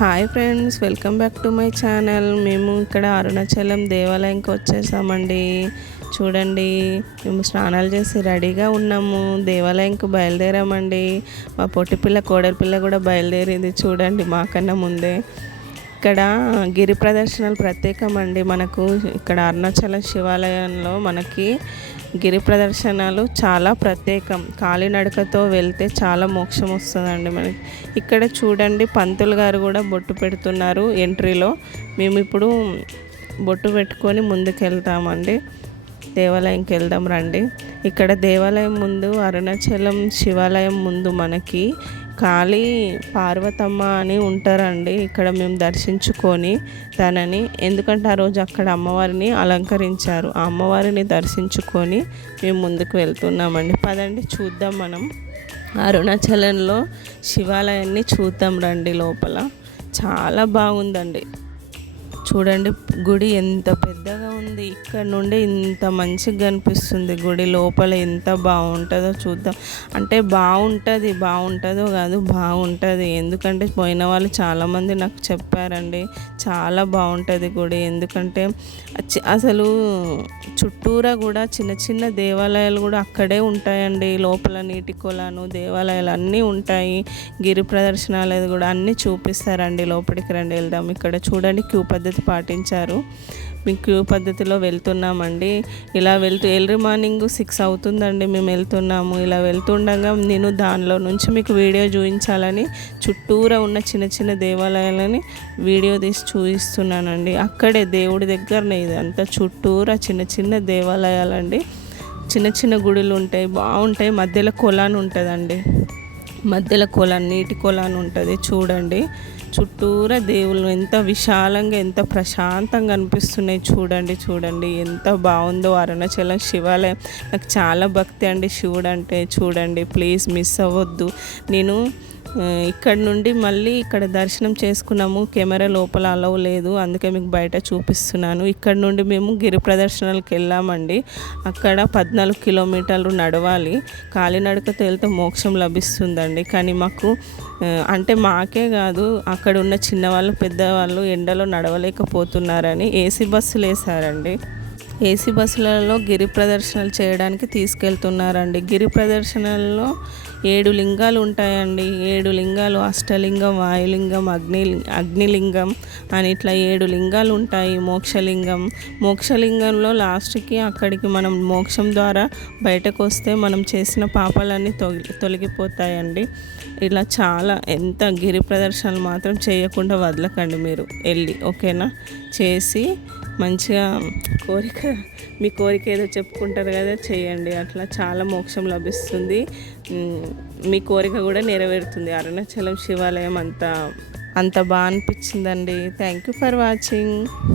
Hi friends, welcome back to my channel. మేము ఇక్కడ అరుణాచలం దేవాలయంకి వచ్చేసామండి. చూడండి, మేము స్నానాలు చేసి రెడీగా ఉన్నాము, దేవాలయంకి బయలుదేరామండి. మా పొట్టి పిల్ల కోడలి పిల్ల కూడా బయలుదేరింది చూడండి మాకన్నా ముందే. ఇక్కడ గిరి ప్రదర్శనలు ప్రత్యేకం అండి మనకు. ఇక్కడ అరుణాచల శివాలయంలో మనకి గిరి ప్రదర్శనలు చాలా ప్రత్యేకం. కాలినడకతో వెళ్తే చాలా మోక్షం వస్తుందండి మనకి. ఇక్కడ చూడండి, పంతులు గారు కూడా బొట్టు పెడుతున్నారు ఎంట్రీలో. మేము ఇప్పుడు బొట్టు పెట్టుకొని ముందుకు వెళ్తామండి. దేవాలయంకి వెళ్దాం రండి. ఇక్కడ దేవాలయం ముందు, అరుణాచలం శివాలయం ముందు మనకి కాళీ పార్వతమ్మ అని ఉంటారండి. ఇక్కడ మేము దర్శించుకొని తనని, ఎందుకంటే ఆ రోజు అక్కడ అమ్మవారిని అలంకరించారు. ఆ అమ్మవారిని దర్శించుకొని మేము ముందుకు వెళ్తున్నామండి. పదండి చూద్దాం, మనం అరుణాచలంలో శివాలయాన్ని చూద్దాం రండి. లోపల చాలా బాగుందండి. చూడండి, గుడి ఎంత పెద్దగా ఉంది. ఇక్కడ నుండి ఇంత మంచిగా కనిపిస్తుంది. గుడి లోపల ఎంత బాగుంటుందో చూద్దాం. అంటే బాగుంటుందో కాదు, బాగుంటుంది. ఎందుకంటే పోయిన వాళ్ళు చాలామంది నాకు చెప్పారండి, చాలా బాగుంటుంది గుడి. ఎందుకంటే అసలు చుట్టూరా కూడా చిన్న చిన్న దేవాలయాలు కూడా అక్కడే ఉంటాయండి. లోపల నీటి కొలను, దేవాలయాలు అన్నీ ఉంటాయి. గిరి ప్రదర్శనలు కూడా అన్నీ చూపిస్తారండి. లోపలికి రండి, వెళ్దాం. ఇక్కడ చూడండి, క్యూ పద్ధతి పాటించారు. మేము క్యూ పద్ధతిలో వెళ్తున్నామండి. ఇలా ఎర్లీ మార్నింగ్ 6 అవుతుందండి మేము వెళ్తున్నాము. ఇలా వెళ్తుండగా నేను దానిలో నుంచి మీకు వీడియో చూపించాలని చుట్టూరా ఉన్న చిన్న చిన్న దేవాలయాలని వీడియో తీసి చూపిస్తున్నానండి. అక్కడే దేవుడి దగ్గరనే, ఇది అంతా చుట్టూరా చిన్న చిన్న దేవాలయాలండి. చిన్న చిన్న గుడులు ఉంటాయి, బాగుంటాయి. మధ్యలో కొలాన్ ఉంటుందండి, మధ్యలో కొలాన్, నీటి కొలాన్ ఉంటుంది. చూడండి, చుట్టూరా దేవుళ్ళు ఎంత విశాలంగా, ఎంత ప్రశాంతంగా అనిపిస్తున్నాయి. చూడండి ఎంత బాగుందో అరుణాచలం శివాలయం. నాకు చాలా భక్తి అండి శివుడు అంటే. చూడండి, ప్లీజ్ మిస్ అవ్వద్దు. నేను ఇక్కడ నుండి మళ్ళీ ఇక్కడ దర్శనం చేసుకున్నాము. కెమెరా లోపల అలవ్ లేదు, అందుకే మీకు బయట చూపిస్తున్నాను. ఇక్కడ నుండి మేము గిరి ప్రదర్శనలకు వెళ్ళామండి. అక్కడ 14 కిలోమీటర్లు నడవాలి. కాలినడకతో వెళ్తే మోక్షం లభిస్తుందండి. కానీ మాకు అంటే మాకే కాదు, అక్కడ ఉన్న చిన్నవాళ్ళు పెద్దవాళ్ళు ఎండలో నడవలేకపోతున్నారని ఏసీ బస్సులు వేశారండి. ఏసీ బస్సులలో గిరి ప్రదర్శనలు చేయడానికి తీసుకెళ్తున్నారండి. గిరి ప్రదర్శనల్లో 7 లింగాలు ఉంటాయండి. 7 లింగాలు, అష్టలింగం, వాయులింగం, అగ్నిలింగం అని ఇట్లా 7 లింగాలు ఉంటాయి. మోక్షలింగంలో లాస్ట్కి అక్కడికి మనం మోక్షం ద్వారా బయటకు వస్తే మనం చేసిన పాపాలన్నీ తొలగిపోతాయండి. ఇలా చాలా ఎంత గిరి ప్రదర్శనలు మాత్రం చేయకుండా వదలకండి మీరు వెళ్ళి, ఓకేనా? చేసి మంచిగా మీ కోరిక ఏదో చెప్పుకుంటారు కదా, చేయండి. అట్లా చాలా మోక్షం లభిస్తుంది. మీ కోరిక కూడా నెరవేరుతుంది. అరుణాచలం శివాలయం అంత బాగా అనిపించిందండి. Thank you for watching.